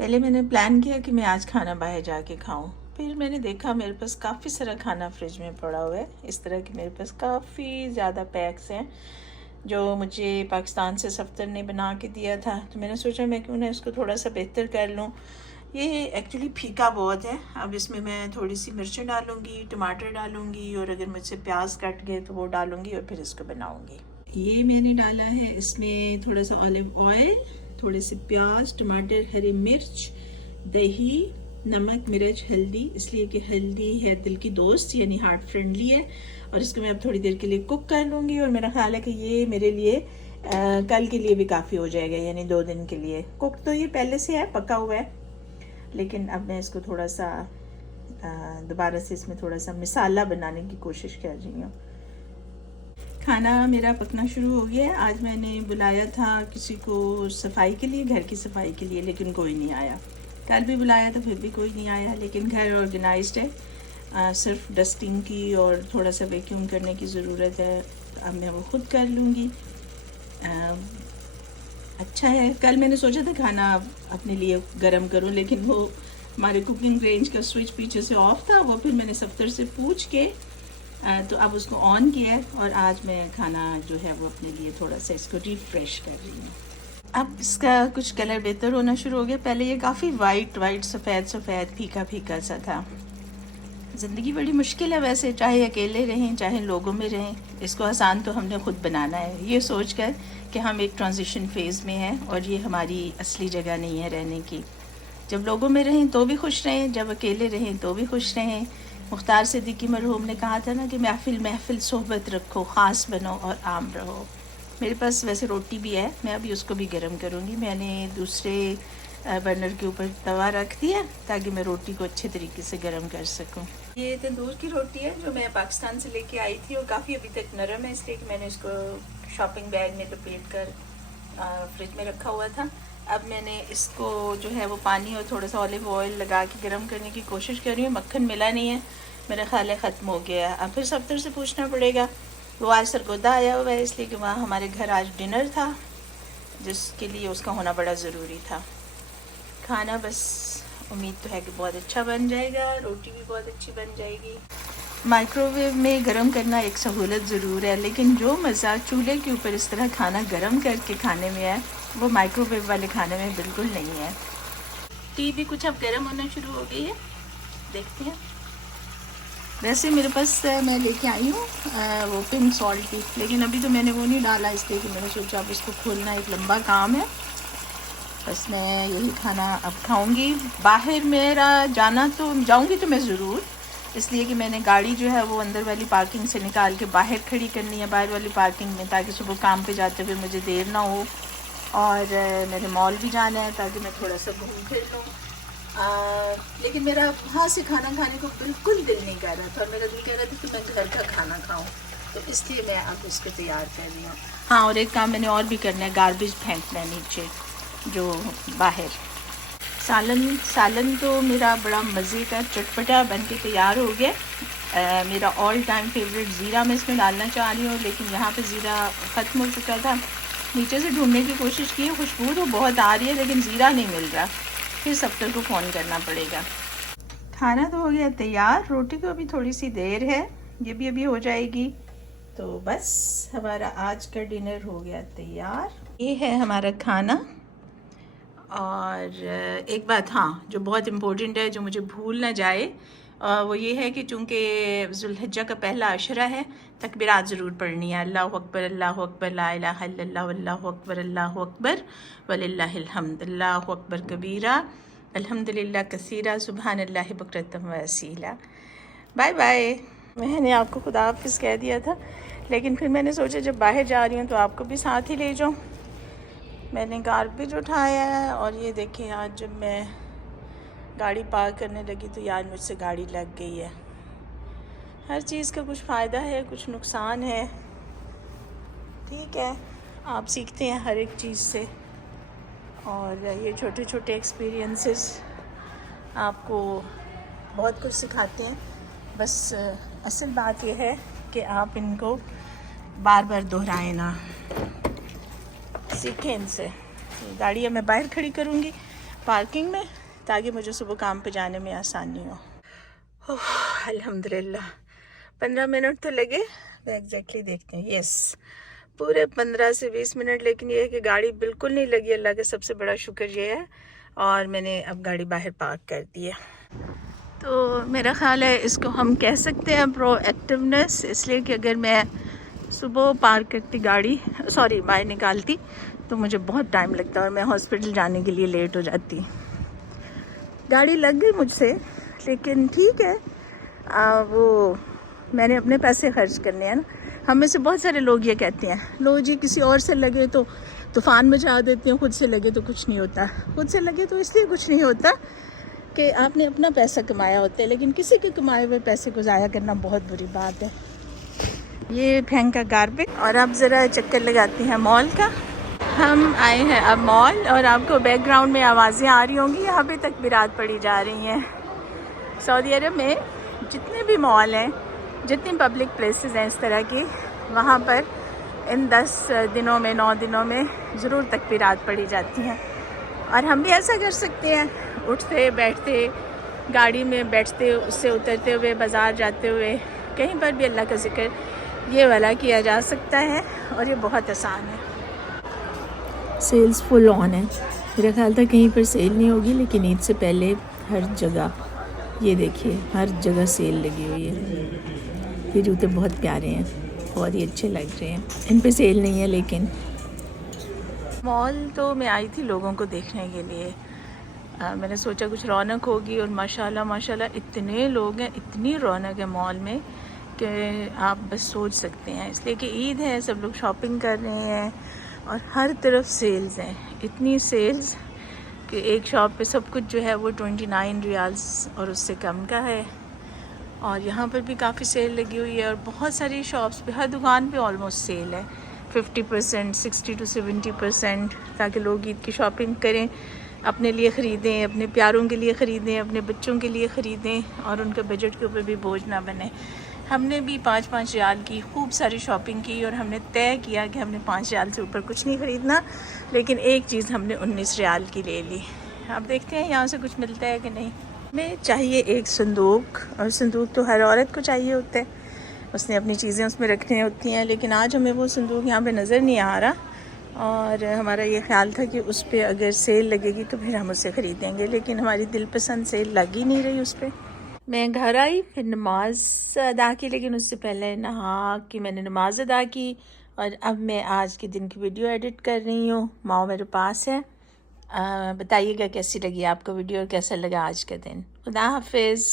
पहले मैंने प्लान किया कि मैं आज खाना बाहर जाके खाऊं। फिर मैंने देखा मेरे पास काफ़ी सारा खाना फ्रिज में पड़ा हुआ है। इस तरह के मेरे पास काफ़ी ज़्यादा पैक्स हैं जो मुझे पाकिस्तान से सफ्तर ने बना के दिया था। तो मैंने सोचा मैं क्यों ना इसको थोड़ा सा बेहतर कर लूँ। ये एक्चुअली फीका बहुत है। अब इसमें मैं थोड़ी सी मिर्चें डालूँगी, टमाटर डालूँगी और अगर मुझसे प्याज कट गए तो वो डालूँगी और फिर इसको बनाऊँगी। ये मैंने डाला है इसमें थोड़ा सा ऑलिव ऑयल, थोड़े से प्याज, टमाटर, हरी मिर्च, दही, नमक, मिर्च, हल्दी, इसलिए कि हल्दी है दिल की दोस्त यानी हार्ट फ्रेंडली है। और इसको मैं अब थोड़ी देर के लिए कुक कर लूँगी और मेरा ख्याल है कि ये मेरे लिए कल के लिए भी काफ़ी हो जाएगा, यानी 2 दिन के लिए। कुक तो ये पहले से है, पका हुआ है, लेकिन अब मैं इसको थोड़ा सा दोबारा से इसमें थोड़ा सा मसाला बनाने की कोशिश कर रही हूँ। खाना मेरा पकना शुरू हो गया है। आज मैंने बुलाया था किसी को सफाई के लिए, घर की सफाई के लिए, लेकिन कोई नहीं आया। कल भी बुलाया था फिर भी कोई नहीं आया, लेकिन घर ऑर्गेनाइज्ड है। सिर्फ डस्टिंग की और थोड़ा सा वैक्यूम करने की ज़रूरत है। अब मैं वो खुद कर लूँगी। अच्छा है, कल मैंने सोचा था खाना अपने लिए गरम करूं, लेकिन वो हमारे कुकिंग रेंज का स्विच पीछे से ऑफ था। वो फिर मैंने सफ्तर से पूछ के तो अब उसको ऑन किया है और आज मैं खाना जो है वो अपने लिए थोड़ा सा इसको रिफ्रेश कर रही हूँ। अब इसका कुछ कलर बेहतर होना शुरू हो गया। पहले ये काफ़ी वाइट वाइट सफ़ेद फीका फीका सा था। ज़िंदगी बड़ी मुश्किल है वैसे, चाहे अकेले रहें चाहे लोगों में रहें। इसको आसान तो हमने ख़ुद बनाना है, ये सोच कर कि हम एक ट्रांजिशन फ़ेज़ में हैं और ये हमारी असली जगह नहीं है रहने की। जब लोगों में रहें तो भी खुश रहें, जब अकेले रहें तो भी खुश रहें। मुख्तार सिद्दीकी मरहूम ने कहा था ना कि महफिल महफिल सोहबत रखो, ख़ास बनो और आम रहो। मेरे पास वैसे रोटी भी है, मैं अभी उसको भी गर्म करूँगी। मैंने दूसरे बर्नर के ऊपर तवा रख दिया ताकि मैं रोटी को अच्छे तरीके से गर्म कर सकूं। ये तंदूर की रोटी है जो मैं पाकिस्तान से लेके आई थी और काफ़ी अभी तक नरम है, इसलिए कि मैंने इसको शॉपिंग बैग में लपेट कर फ्रिज में रखा हुआ था। अब मैंने इसको जो है वो पानी और थोड़ा सा ऑलिव ऑयल लगा के गर्म करने की कोशिश कर रही हूँ। मक्खन मिला नहीं है, मेरा ख्याल है ख़त्म हो गया है। अब फिर सफ्तर से पूछना पड़ेगा। वो आज सरगोदा आया हुआ है, इसलिए कि वहाँ हमारे घर आज डिनर था जिसके लिए उसका होना बड़ा ज़रूरी था। खाना बस उम्मीद तो है कि बहुत अच्छा बन जाएगा, रोटी भी बहुत अच्छी बन जाएगी। माइक्रोवेव में गरम करना एक सहूलत ज़रूर है, लेकिन जो मज़ा चूल्हे के ऊपर इस तरह खाना गरम करके खाने में है वो माइक्रोवेव वाले खाने में बिल्कुल नहीं है। टी भी कुछ अब गर्म होना शुरू हो गई है, देखते हैं। वैसे मेरे पास मैं लेके आई हूँ वो पिंक सॉल्ट टी, लेकिन अभी तो मैंने वो नहीं डाला इसलिए कि मैंने सोचा अब इसको खोलना एक लंबा काम है। बस मैं यही खाना अब खाऊंगी। बाहर मेरा जाना तो जाऊंगी तो मैं ज़रूर, इसलिए कि मैंने गाड़ी जो है वो अंदर वाली पार्किंग से निकाल के बाहर खड़ी करनी है, बाहर वाली पार्किंग में, ताकि सुबह काम पे जाते हुए मुझे देर ना हो। और मेरे मॉल भी जाना है ताकि मैं थोड़ा सा घूम फिर लूँ। लेकिन मेरा वहाँ से खाना खाने को बिल्कुल दिल नहीं कर रहा था और मेरा दिल कह रहा था कि मैं घर का खाना खाऊँ, तो इसलिए मैं अब इसको तैयार कर रही हूँ। हाँ, और एक काम मैंने और भी करना है, गार्बेज फेंकना है नीचे जो बाहर। सालन तो मेरा बड़ा मज़े का चटपटा बन के तैयार हो गया। मेरा ऑल टाइम फेवरेट ज़ीरा मैं इसमें डालना चाह रही हूँ, लेकिन यहाँ पे ज़ीरा ख़त्म हो चुका था। नीचे से ढूंढने की कोशिश की है, खुशबू तो बहुत आ रही है लेकिन ज़ीरा नहीं मिल रहा। फिर सफ्तर को फ़ोन करना पड़ेगा। खाना तो हो गया तैयार, रोटी को अभी थोड़ी सी देर है, ये भी अभी हो जाएगी। तो बस हमारा आज का डिनर हो गया तैयार। ये है हमारा खाना। और एक बात हाँ जो बहुत इम्पोर्टेंट है, जो मुझे भूल ना जाए, वो ये है कि चूँकि ज़ुल्हिज्जा का पहला अशरा है, तकबीरात ज़रूर पढ़नी है। अल्लाहु अकबर, ला इलाहा इल्लल्लाह, वल्लाहु अकबर वलिल्लाहिल हम्द, अल्लाहु अकबर कबीरा, अल्हम्दुलिल्लाह कसीरा, सुबहानल्लाहि बुकरतम व असीला। Bye bye. मैंने आपको खुदा हाफ़िज़ कह दिया था, लेकिन फिर मैंने सोचा जब बाहर जा रही हूँ तो आपको भी साथ ही ले जाऊँ। मैंने गार्बेज उठाया है और ये देखें, आज जब मैं गाड़ी पार्क करने लगी तो यार मुझसे गाड़ी लग गई है। हर चीज़ का कुछ फ़ायदा है, कुछ नुकसान है। ठीक है, आप सीखते हैं हर एक चीज़ से, और ये छोटे छोटे एक्सपीरियंसेस आपको बहुत कुछ सिखाते हैं। बस असल बात यह है कि आप इनको बार बार दोहराएं ना, सीखें इनसे। गाड़ी अब मैं बाहर खड़ी करूँगी पार्किंग में, ताकि मुझे सुबह काम पे जाने में आसानी हो। अल्हम्दुलिल्लाह 15 मिनट तो लगे, मैं एग्जैक्टली देखते हैं, यस पूरे 15 से 20 मिनट। लेकिन ये है कि गाड़ी बिल्कुल नहीं लगी, अल्लाह का सबसे बड़ा शुक्र ये है। और मैंने अब गाड़ी बाहर पार्क कर दी है। तो मेरा ख़्याल है इसको हम कह सकते हैं प्रोएक्टिवनेस, इसलिए कि अगर मैं सुबह पार्क करती गाड़ी, सॉरी बाहर निकालती, तो मुझे बहुत टाइम लगता और मैं हॉस्पिटल जाने के लिए लेट हो जाती। गाड़ी लग गई मुझसे, लेकिन ठीक है, वो मैंने अपने पैसे खर्च करने हैं ना। हम में से बहुत सारे लोग ये कहते हैं, लो जी किसी और से लगे तो तूफ़ान मचा देते हैं, खुद से लगे तो कुछ नहीं होता। खुद से लगे तो इसलिए कुछ नहीं होता कि आपने अपना पैसा कमाया होता है, लेकिन किसी के कमाए हुए पैसे को ज़ाया करना बहुत बुरी बात है। ये फेंका गार्बेज। और अब ज़रा चक्कर लगाते हैं मॉल का। हम आए हैं अब मॉल, और आपको बैकग्राउंड में आवाज़ें आ रही होंगी, यहाँ पे तकबीरात पड़ी जा रही हैं। सऊदी अरब में जितने भी मॉल हैं, जितनी पब्लिक प्लेसेस हैं इस तरह की, वहाँ पर इन 10 दिनों में 9 दिनों में ज़रूर तकबीरात पड़ी जाती हैं। और हम भी ऐसा कर सकते हैं, उठते बैठते, गाड़ी में बैठते, उससे उतरते हुए, बाज़ार जाते हुए, कहीं पर भी अल्लाह का ज़िक्र ये वाला किया जा सकता है, और ये बहुत आसान है। सेल्स फुल ऑन है। मेरा ख्याल था कहीं पर सेल नहीं होगी, लेकिन ईद से पहले हर जगह, ये देखिए हर जगह सेल लगी हुई है। ये जूते बहुत प्यारे हैं, बहुत ही अच्छे लग रहे हैं। इन पे सेल नहीं है, लेकिन मॉल तो मैं आई थी लोगों को देखने के लिए। मैंने सोचा कुछ रौनक होगी, और माशाल्लाह माशाल्लाह इतने लोग हैं, इतनी रौनक है मॉल में कि आप बस सोच सकते हैं। इसलिए कि ईद है, सब लोग शॉपिंग कर रहे हैं, और हर तरफ सेल्स हैं, इतनी सेल्स कि एक शॉप पे सब कुछ जो है वो 29 रियाल्स और उससे कम का है। और यहाँ पर भी काफ़ी सेल लगी हुई है, और बहुत सारी शॉप्स पे, हर दुकान पे ऑलमोस्ट सेल है, 50%, 60 to 70%, ताकि लोग ईद की शॉपिंग करें, अपने लिए ख़रीदें, अपने प्यारों के लिए ख़रीदें, अपने बच्चों के लिए ख़रीदें, और उनके बजट के ऊपर भी बोझ ना बने। हमने भी 5-5 रियाल की खूब सारी शॉपिंग की, और हमने तय किया कि हमने 5 रियाल से ऊपर कुछ नहीं ख़रीदना, लेकिन एक चीज़ हमने 19 रियाल की ले ली। अब देखते हैं यहाँ से कुछ मिलता है कि नहीं। हमें चाहिए एक संदूक, और संदूक तो हर औरत को चाहिए होता है, उसने अपनी चीज़ें उसमें रखनी होती हैं। लेकिन आज हमें वो संदूक यहाँ पे नज़र नहीं आ रहा, और हमारा ये ख्याल था कि उस पर अगर सेल लगेगी तो फिर हम उससे ख़रीदेंगे, लेकिन हमारी दिलपसंद सेल लग ही नहीं रही उस पर। मैं घर आई, फिर नमाज अदा की, लेकिन उससे पहले नहा कि मैंने नमाज अदा की, और अब मैं आज के दिन की वीडियो एडिट कर रही हूँ। माँ मेरे पास है, बताइएगा कैसी लगी आपको वीडियो और कैसा लगा आज का दिन। खुदा हाफिज़।